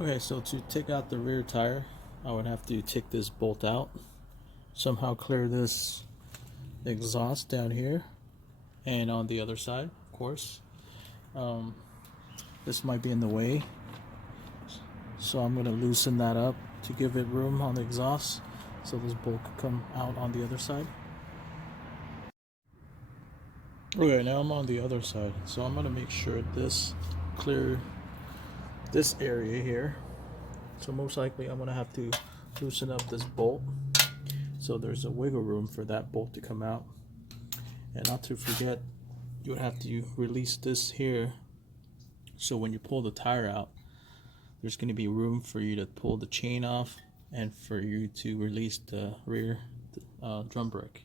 Okay, so to take out the rear tire, I would have to take this bolt out, somehow clear this exhaust down here, and on the other side, of course. This might be in the way, so I'm going to loosen that up to give it room on the exhaust, so this bolt could come out on the other side. Okay, now I'm on the other side, so I'm going to make sure clear this area here. So most likely I'm going to have to loosen up this bolt so there's a wiggle room for that bolt to come out. And not to forget, you would have to release this here, so when you pull the tire out, there's going to be room for you to pull the chain off and for you to release the rear drum brake.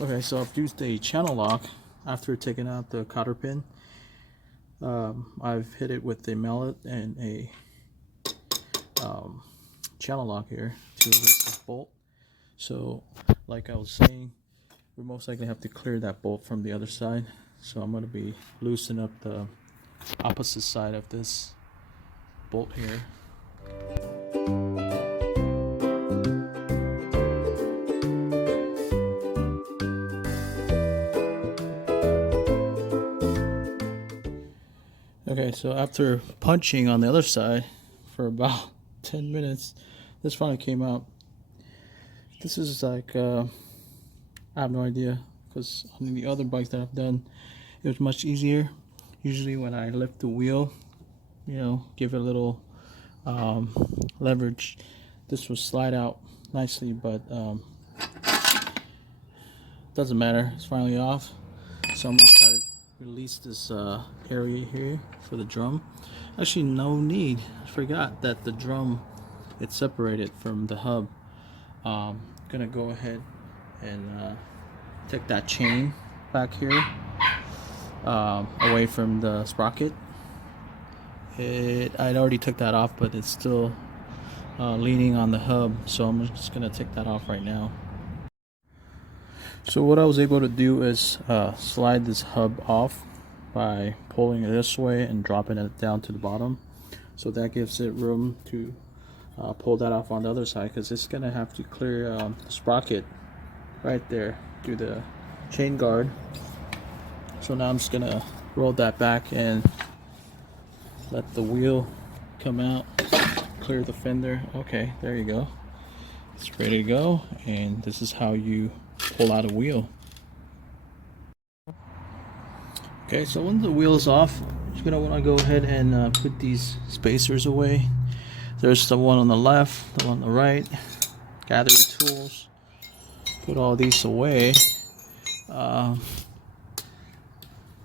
Okay, so I've used a channel lock after taking out the cotter pin. I've hit it with a mallet and a channel lock here to release this bolt. So like I was saying, we most likely have to clear that bolt from the other side. So I'm going to be loosening up the opposite side of this bolt here. Okay, so after punching on the other side for about 10 minutes, this finally came out. This is like, I have no idea, because on the other bikes that I've done, it was much easier. Usually when I lift the wheel, you know, give it a little leverage, this will slide out nicely, but doesn't matter, it's finally off. So I'm going to try to release this area here for the drum. Actually, no need. I forgot that the drum, it's separated from the hub. Gonna go ahead and take that chain back here away from the sprocket. I'd already took that off, but it's still leaning on the hub, so I'm just gonna take that off right now. So what I was able to do is slide this hub off by pulling it this way and dropping it down to the bottom. So that gives it room to pull that off on the other side, because it's gonna have to clear the sprocket right there through the chain guard. So now I'm just gonna roll that back and let the wheel come out, clear the fender. Okay, there you go. It's ready to go, and this is how you pull out a wheel. Okay, so when the wheel is off, you're gonna want to go ahead and put these spacers away. There's the one on the left, the one on the right. Gather your tools, put all these away.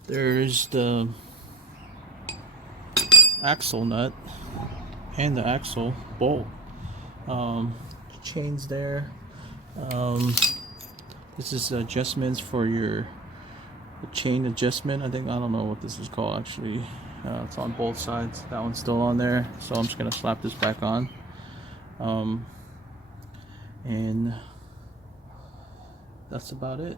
There's the axle nut and the axle bolt. Chains there. This is adjustments for your chain adjustment. I don't know what this is called actually. It's on both sides. That one's still on there, so I'm just gonna slap this back on. And that's about it.